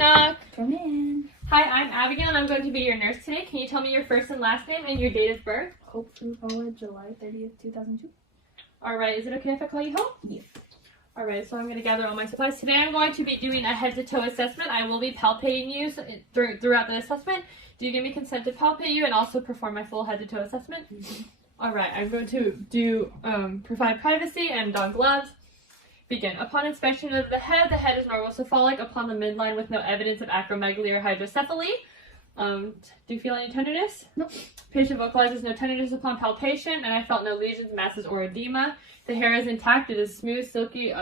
knock. Come in. Hi, I'm Abigail and I'm going to be your nurse today. Can you tell me your first and last name and your date of birth? Hope True Forward, July 30th, 2002. Alright, is it okay if I call you Hope? Yeah. Alright, so I'm going to gather all my supplies. Today I'm going to be doing a head to toe assessment. I will be palpating you throughout the assessment. Do you give me consent to palpate you and also perform my full head to toe assessment? Alright, I'm going to provide privacy and don gloves. Begin. Upon inspection of the head is normocephalic upon the midline with no evidence of acromegaly or hydrocephaly. Do you feel any tenderness? No. Patient vocalizes no tenderness upon palpation, and I felt no lesions, masses, or edema. The hair is intact. It is smooth, silky,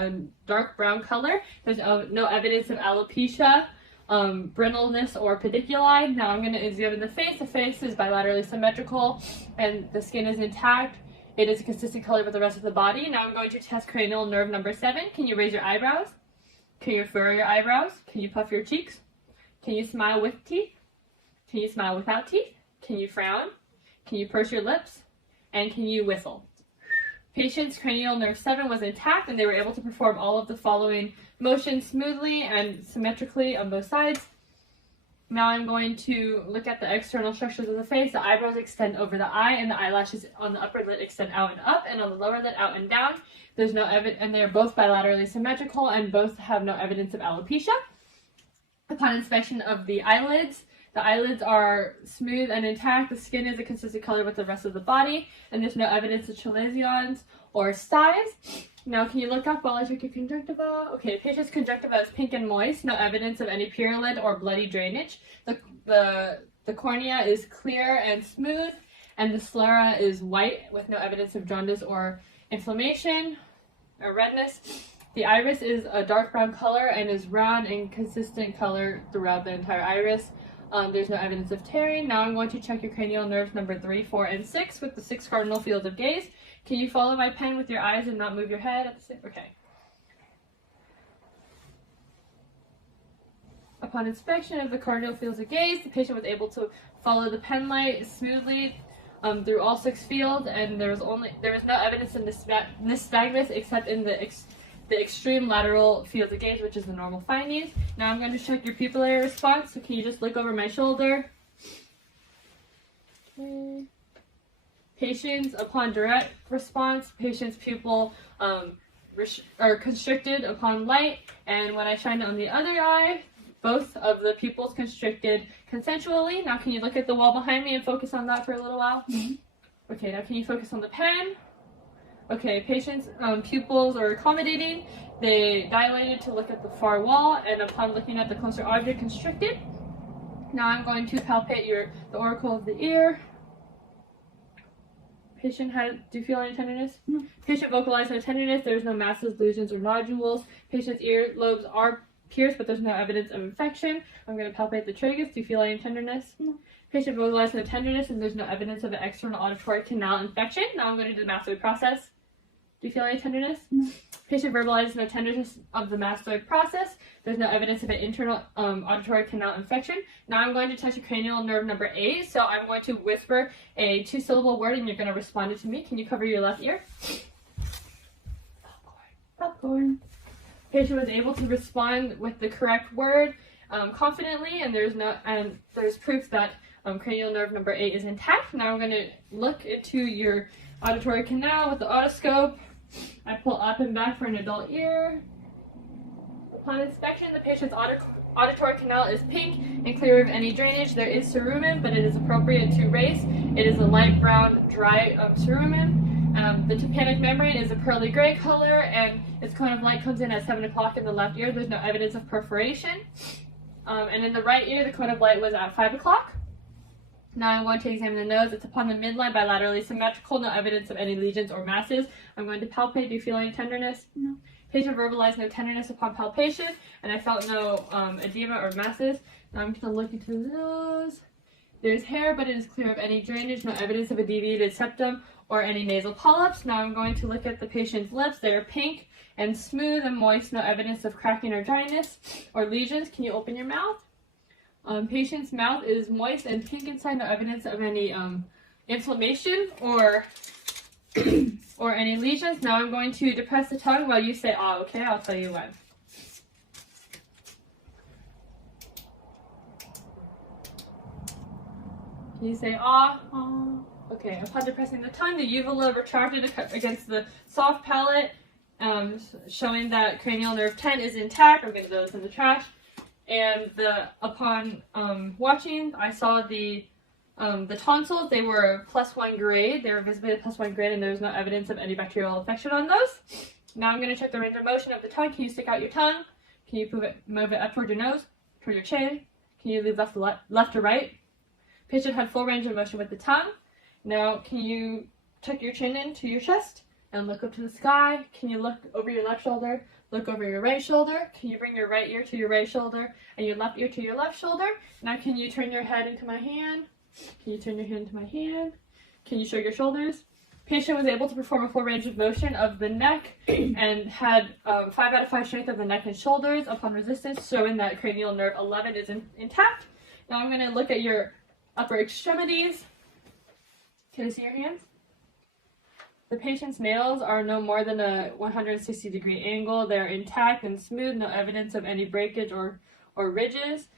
dark brown color. There's no evidence of alopecia, brittleness, or pediculi. Now I'm going to examine the face. The face is bilaterally symmetrical, and the skin is intact. It is a consistent color with the rest of the body. Now I'm going to test cranial nerve number 7. Can you raise your eyebrows? Can you furrow your eyebrows? Can you puff your cheeks? Can you smile with teeth? Can you smile without teeth? Can you frown? Can you purse your lips? And can you whistle? Patient's cranial nerve 7 was intact and they were able to perform all of the following motions smoothly and symmetrically on both sides. Now I'm going to look at the external structures of the face. The eyebrows extend over the eye and the eyelashes on the upper lid extend out and up and on the lower lid out and down. There's no evidence, and they are both bilaterally symmetrical and both have no evidence of alopecia. Upon inspection of the eyelids are smooth and intact. The skin is a consistent color with the rest of the body, and there's no evidence of chalazions or styes. Now, can you look up while I check your conjunctiva? Okay, patient's conjunctiva is pink and moist, no evidence of any purulent or bloody drainage. The cornea is clear and smooth, and the sclera is white with no evidence of jaundice or inflammation or redness. The iris is a dark brown color and is round and consistent color throughout the entire iris. There's no evidence of tearing. Now I'm going to check your cranial nerves number 3, 4, and 6 with the 6 cardinal fields of gaze. Can you follow my pen with your eyes and not move your head at the same? Okay. Upon inspection of the cardinal fields of gaze, the patient was able to follow the pen light smoothly through all 6 fields, and there was no evidence of nystagmus except in the extreme lateral fields of gaze, which is the normal findings. Now I'm going to check your pupillary response, so can you just look over my shoulder? Okay. Patients, upon direct response, patient's pupil are constricted upon light, and when I shine it on the other eye, both of the pupils constricted consensually. Now can you look at the wall behind me and focus on that for a little while? Mm-hmm. Okay, now can you focus on the pen? Okay, patient's pupils are accommodating. They dilated to look at the far wall, and upon looking at the closer object, constricted. Now I'm going to palpate the auricle of the ear. Patient do you feel any tenderness? No. Patient vocalized no tenderness. There's no masses, lesions, or nodules. Patient's ear lobes are pierced, but there's no evidence of infection. I'm going to palpate the tragus. Do you feel any tenderness? No. Patient vocalized no tenderness, and there's no evidence of an external auditory canal infection. Now I'm going to do the mastoid process. Do you feel any tenderness? No. Patient verbalizes no tenderness of the mastoid process. There's no evidence of an internal auditory canal infection. Now I'm going to touch your cranial nerve number 8. So I'm going to whisper a 2-syllable word and you're going to respond it to me. Can you cover your left ear? Popcorn. Patient was able to respond with the correct word confidently, and there's proof that cranial nerve number 8 is intact. Now I'm going to look into your auditory canal with the otoscope. I pull up and back for an adult ear. Upon inspection, the patient's auditory canal is pink and clear of any drainage. There is cerumen, but it is appropriate to race. It is a light brown, dry cerumen. The tympanic membrane is a pearly gray color, and its cone of light comes in at 7 o'clock in the left ear. There's no evidence of perforation. And in the right ear, the cone of light was at 5 o'clock. Now I'm going to examine the nose. It's upon the midline, bilaterally symmetrical, no evidence of any lesions or masses. I'm going to palpate. Do you feel any tenderness? No. Patient verbalized no tenderness upon palpation, and I felt no edema or masses. Now I'm going to look into the nose. There's hair, but it is clear of any drainage, no evidence of a deviated septum or any nasal polyps. Now I'm going to look at the patient's lips. They are pink and smooth and moist, no evidence of cracking or dryness or lesions. Can you open your mouth? Patient's mouth is moist and pink inside, no evidence of any inflammation or or any lesions. Now I'm going to depress the tongue while you say ah, okay? I'll tell you when. Can you say ah? Ah. Okay, upon depressing the tongue, the uvula retracted against the soft palate, showing that cranial nerve 10 is intact. I'm going to throw this in the trash. And upon watching, I saw the tonsils. They were +1 grade. They were visibly +1 grade, and there was no evidence of any bacterial infection on those. Now I'm going to check the range of motion of the tongue. Can you stick out your tongue? Can you move it up toward your nose, toward your chin? Can you leave left to right? Patient had full range of motion with the tongue. Now, can you tuck your chin into your chest and look up to the sky? Can you look over your left shoulder, look over your right shoulder? Can you bring your right ear to your right shoulder and your left ear to your left shoulder? Now, can you turn your head into my hand? Can you turn your hand into my hand? Can you show your shoulders? Patient was able to perform a full range of motion of the neck and had 5 out of 5 strength of the neck and shoulders upon resistance, showing that cranial nerve 11 is intact. Now I'm going to look at your upper extremities. Can I see your hands? The patient's nails are no more than a 160-degree angle. They're intact and smooth, no evidence of any breakage or ridges.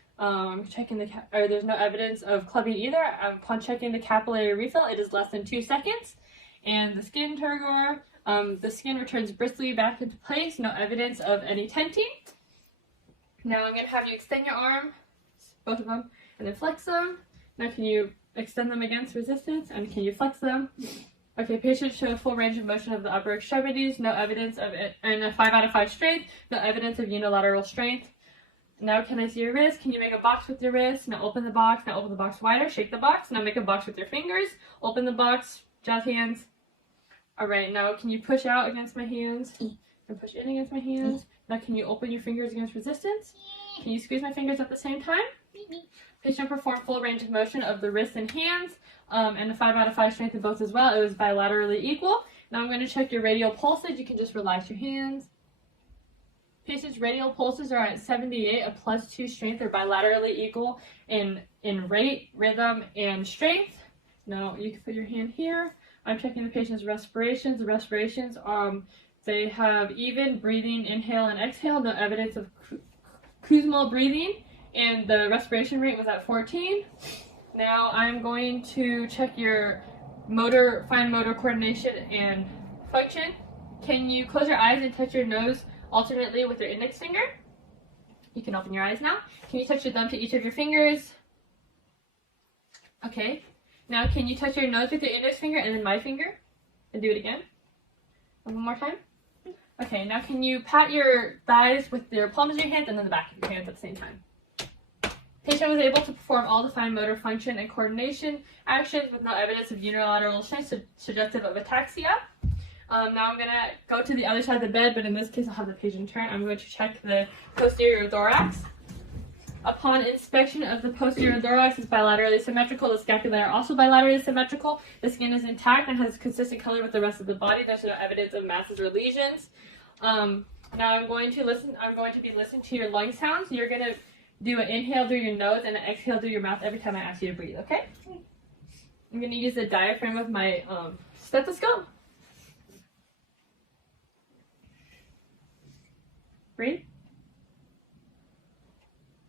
Checking there's no evidence of clubbing either. Upon checking the capillary refill, it is less than 2 seconds. And the skin turgor, the skin returns bristly back into place, no evidence of any tenting. Now I'm going to have you extend your arm, both of them, and then flex them. Now can you extend them against resistance, and can you flex them? Okay, patients show full range of motion of the upper extremities, no evidence of it, and a 5 out of 5 strength, no evidence of unilateral strength. Now can I see your wrist? Can you make a box with your wrist? Now open the box, wider, shake the box, now make a box with your fingers, open the box, jazz hands. Alright, now can you push out against my hands? And push in against my hands. Now can you open your fingers against resistance? Can you squeeze my fingers at the same time? Patient performed full range of motion of the wrists and hands, and a 5 out of 5 strength in both as well. It was bilaterally equal. Now I'm going to check your radial pulses. You can just relax your hands. Patient's radial pulses are at 78, a +2 strength. They're bilaterally equal in rate, rhythm, and strength. Now you can put your hand here. I'm checking the patient's respirations. The respirations, they have even breathing, inhale and exhale, no evidence of Kussmaul breathing, and the respiration rate was at 14. Now I'm going to check your fine motor coordination and function. Can you close your eyes and touch your nose alternately with your index finger? You can open your eyes now. Can you touch your thumb to each of your fingers? Okay. Now can you touch your nose with your index finger and then my finger? And do it again. One more time. Okay, now can you pat your thighs with your palms of your hands and then the back of your hands at the same time? Patient was able to perform all the fine motor function and coordination actions with no evidence of unilateral strength suggestive of ataxia. Now I'm going to go to the other side of the bed, but in this case I'll have the patient turn. I'm going to check the posterior thorax. Upon inspection of the posterior thorax, it's bilaterally symmetrical. The scapulae are also bilaterally symmetrical. The skin is intact and has consistent color with the rest of the body. There's no evidence of masses or lesions. Now I'm going to be listening to your lung sounds. You're going to do an inhale through your nose and an exhale through your mouth every time I ask you to breathe, okay? I'm going to use the diaphragm of my stethoscope. Breathe.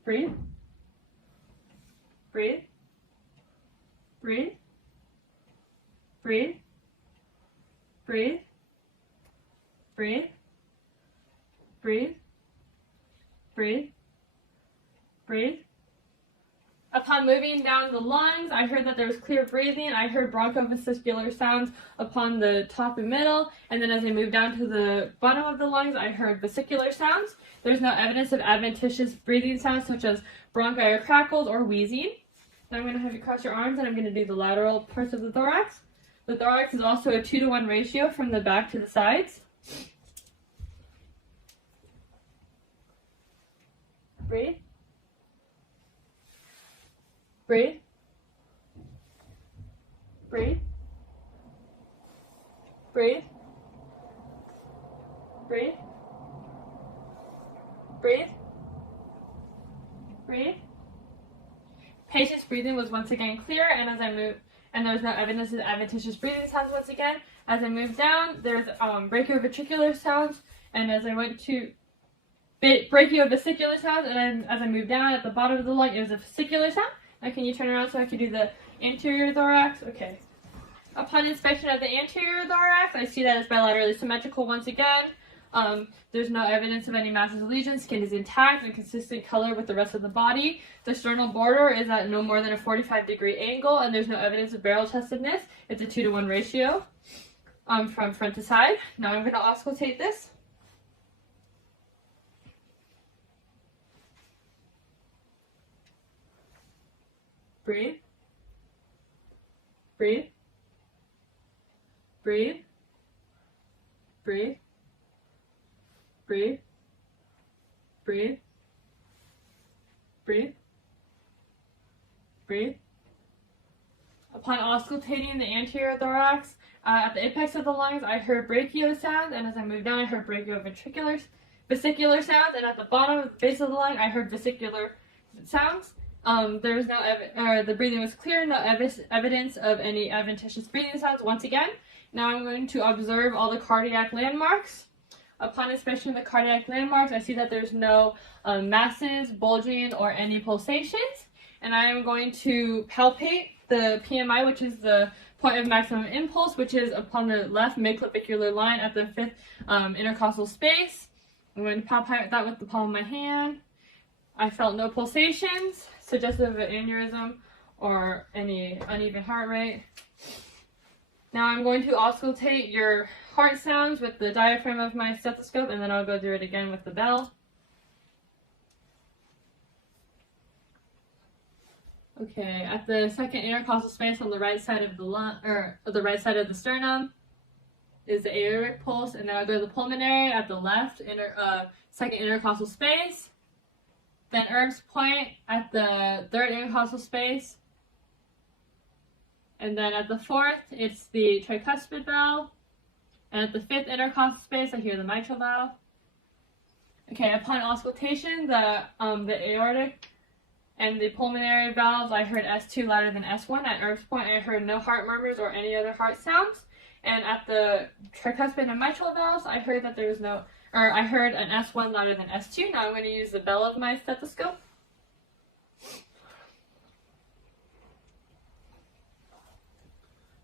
Breathe. Breathe. Breathe. Breathe. Breathe. Breathe. Breathe. Breathe. Breathe. Upon moving down the lungs, I heard that there was clear breathing. I heard bronchovesicular sounds upon the top and middle, and then as I moved down to the bottom of the lungs, I heard vesicular sounds. There's no evidence of adventitious breathing sounds such as bronchi or crackles or wheezing. Now I'm going to have you cross your arms, and I'm going to do the lateral parts of the thorax. The thorax is also a 2-to-1 ratio from the back to the sides. Breathe. Breathe. Breathe. Breathe. Breathe. Breathe. Breathe. Patient's breathing was once again clear, and as I moved, and there was no evidence of adventitious breathing sounds once again. As I moved down, there's brachioventricular sounds, and as I went to brachiovesicular sounds, and then as I moved down at the bottom of the lung, it was a vesicular sound. Now can you turn around so I can do the anterior thorax? Okay. Upon inspection of the anterior thorax, I see that it's bilaterally symmetrical once again. There's no evidence of any masses or lesions. Skin is intact and consistent color with the rest of the body. The sternal border is at no more than a 45-degree angle, and there's no evidence of barrel chestedness. It's a 2-to-1 ratio from front to side. Now I'm going to auscultate this. Breathe. Breathe. Breathe. Breathe. Breathe. Breathe. Breathe. Breathe. Upon auscultating the anterior thorax, at the apex of the lungs, I heard brachio sounds, and as I moved down, I heard vesicular sounds, and at the bottom of the base of the lung, I heard vesicular sounds. There was no the breathing was clear, no evidence of any adventitious breathing sounds once again. Now I'm going to observe all the cardiac landmarks. Upon inspection of the cardiac landmarks, I see that there's no masses, bulging, or any pulsations. And I am going to palpate the PMI, which is the point of maximum impulse, which is upon the left midclavicular line at the 5th intercostal space. I'm going to palpate that with the palm of my hand. I felt no pulsations, suggestive of an aneurysm or any uneven heart rate. Now I'm going to auscultate your heart sounds with the diaphragm of my stethoscope, and then I'll go through it again with the bell. Okay, at the 2nd intercostal space on the right side of the lung, or the right side of the sternum, is the aortic pulse, and then I'll go to the pulmonary at the left 2nd intercostal space. Then Erb's point at the 3rd intercostal space. And then at the 4th, it's the tricuspid valve. And at the 5th intercostal space, I hear the mitral valve. Okay, upon auscultation, the aortic and the pulmonary valves, I heard S2 louder than S1. At Erb's point, I heard no heart murmurs or any other heart sounds. And at the tricuspid and mitral valves, I heard that there was no, or I heard an S1 louder than S2. Now I'm going to use the bell of my stethoscope.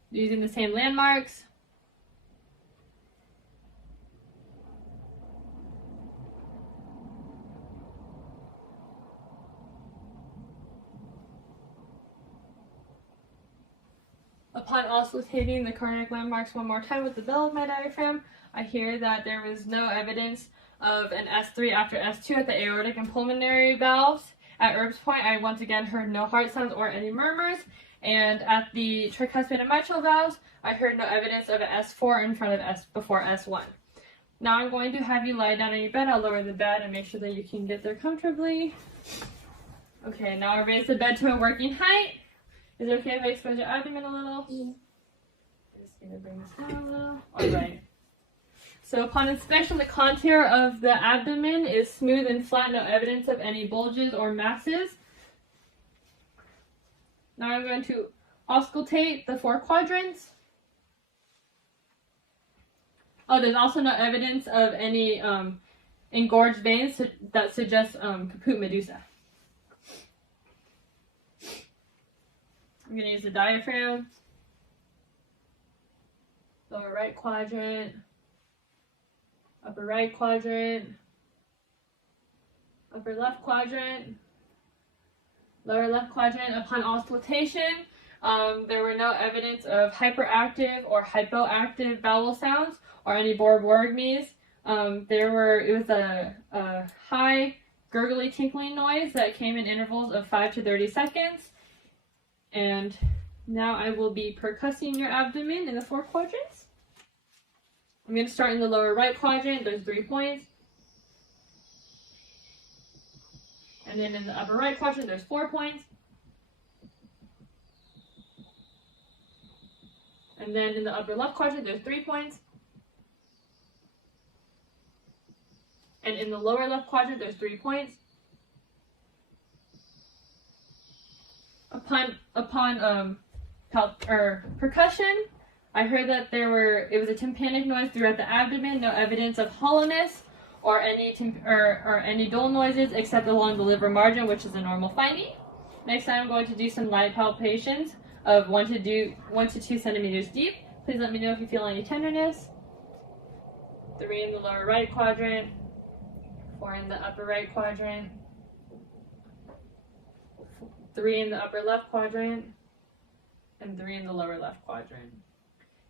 Using the same landmarks. Upon auscultating the cardiac landmarks one more time with the bell of my diaphragm, I hear that there was no evidence of an S3 after S2 at the aortic and pulmonary valves. At Erb's point, I once again heard no heart sounds or any murmurs. And at the tricuspid and mitral valves, I heard no evidence of an S4 in front of before S1. Now I'm going to have you lie down on your bed. I'll lower the bed and make sure that you can get there comfortably. Okay, now I'll raise the bed to a working height. Is it okay if I expose your abdomen a little? Yeah. Just gonna bring this down a little. Alright. So upon inspection, the contour of the abdomen is smooth and flat, no evidence of any bulges or masses. Now I'm going to auscultate the 4 quadrants. Oh, there's also no evidence of any engorged veins that suggest caput medusa. I'm going to use the diaphragm, lower right quadrant, upper right quadrant, upper left quadrant, lower left quadrant. Upon auscultation, there were no evidence of hyperactive or hypoactive vowel sounds or any borborygmes. It was a high gurgly tinkling noise that came in intervals of 5 to 30 seconds. And now I will be percussing your abdomen in the 4 quadrants. I'm going to start in the lower right quadrant. There's 3 points. And then in the upper right quadrant, there's 4 points. And then in the upper left quadrant, there's 3 points. And in the lower left quadrant, there's 3 points. Upon percussion, I heard that it was a tympanic noise throughout the abdomen, no evidence of hollowness or any dull noises except along the liver margin, which is a normal finding. Next time I'm going to do some light palpations of 1 to 2 centimeters deep. Please let me know if you feel any tenderness. 3 in the lower right quadrant, 4 in the upper right quadrant, 3 in the upper left quadrant, and 3 in the lower left quadrant.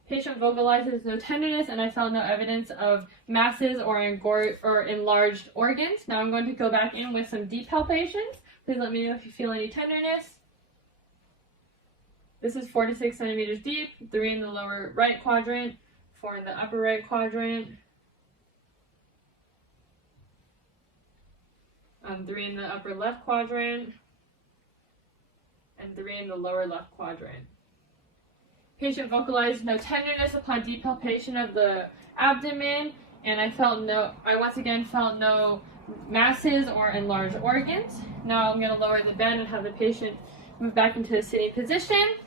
Patient vocalizes no tenderness, and I found no evidence of masses or enlarged organs. Now I'm going to go back in with some deep palpations. Please let me know if you feel any tenderness. This is 4 to 6 centimeters deep, 3 in the lower right quadrant, 4 in the upper right quadrant, 3 in the upper left quadrant, and 3 in the lower left quadrant. Patient vocalized no tenderness upon deep palpation of the abdomen, and I once again felt no masses or enlarged organs. Now I'm going to lower the bed and have the patient move back into a sitting position.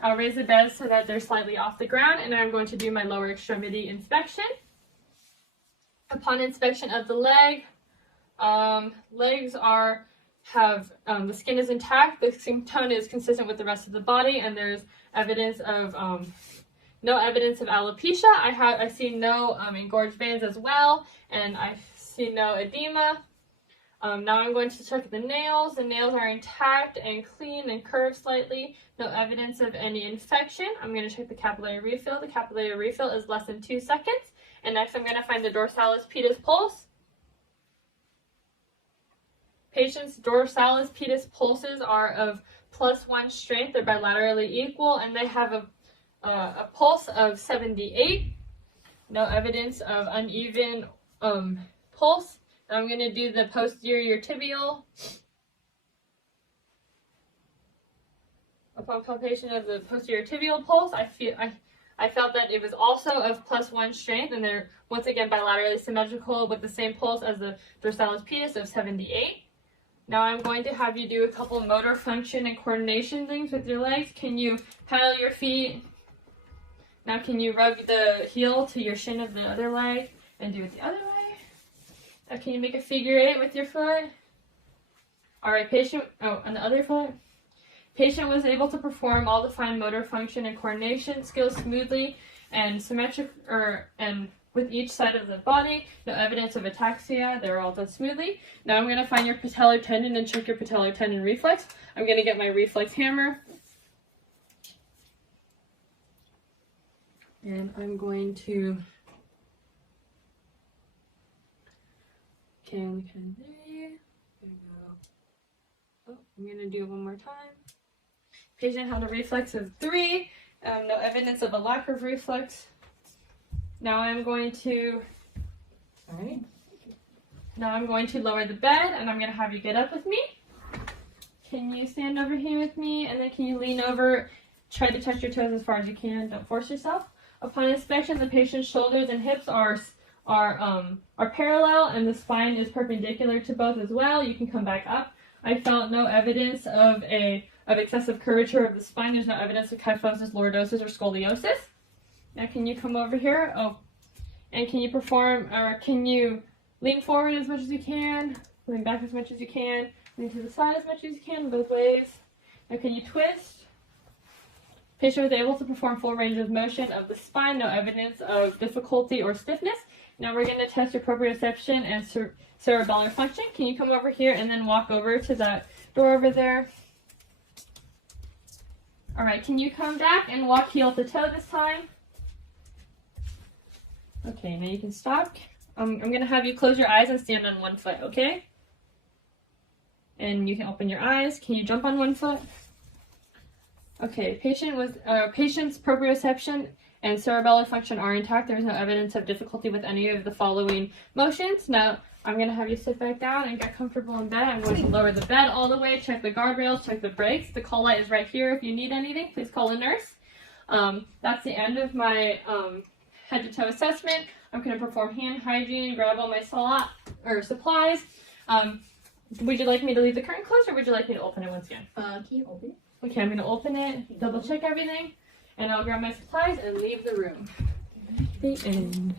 I'll raise the bed so that they're slightly off the ground, and I'm going to do my lower extremity inspection. Upon inspection of the leg, legs have the skin is intact, the skin tone is consistent with the rest of the body, and there's evidence of no evidence of alopecia. I see no engorged veins as well, and I see no edema. Now I'm going to check the nails. The nails are intact and clean and curved slightly. No evidence of any infection. I'm going to check the capillary refill. The capillary refill is less than 2 seconds. And next I'm going to find the dorsalis pedis pulse. Patients' dorsalis pedis pulses are of +1 strength. They're bilaterally equal, and they have a pulse of 78. No evidence of uneven pulse. I'm going to do the posterior tibial. Upon palpation of the posterior tibial pulse, I felt that it was also of +1 strength, and they're once again bilaterally symmetrical with the same pulse as the dorsalis pedis of 78. Now I'm going to have you do a couple motor function and coordination things with your legs. Can you pedal your feet? Now can you rub the heel to your shin of the other leg and do it the other way? Now can you make a figure 8 with your foot? Alright, on the other foot. Patient was able to perform all the fine motor function and coordination skills smoothly and and with each side of the body. No evidence of ataxia. They were all done smoothly. Now I'm going to find your patellar tendon and check your patellar tendon reflex. I'm going to get my reflex hammer. And I'm going to there you go. Oh, I'm going to do it one more time. Patient had a reflex of 3. No evidence of a lack of reflex. Now I'm going to lower the bed, and I'm going to have you get up with me. Can you stand over here with me, and then can you lean over, try to touch your toes as far as you can, don't force yourself. Upon inspection, the patient's shoulders and hips are parallel, and the spine is perpendicular to both as well. You can come back up. I felt no evidence of excessive curvature of the spine. There's no evidence of kyphosis, lordosis, or scoliosis. Now can you come over here? Oh, and can you lean forward as much as you can, lean back as much as you can, lean to the side as much as you can, both ways. Now can you twist? Patient was able to perform full range of motion of the spine, no evidence of difficulty or stiffness. Now we're going to test your proprioception and cerebellar function. Can you come over here and then walk over to that door over there? Alright, can you come back and walk heel to toe this time? Okay, now you can stop. I'm going to have you close your eyes and stand on one foot, okay? And you can open your eyes. Can you jump on one foot? Okay, patient's proprioception and cerebellar function are intact. There is no evidence of difficulty with any of the following motions. Now, I'm going to have you sit back down and get comfortable in bed. I'm going to lower the bed all the way, check the guardrails, check the brakes. The call light is right here. If you need anything, please call a nurse. That's the end of my head to toe assessment. I'm going to perform hand hygiene, grab all my supplies. Would you like me to leave the curtain closed, or would you like me to open it once again? Can you open it? Okay, I'm going to open it, double check everything, and I'll grab my supplies and leave the room. The end.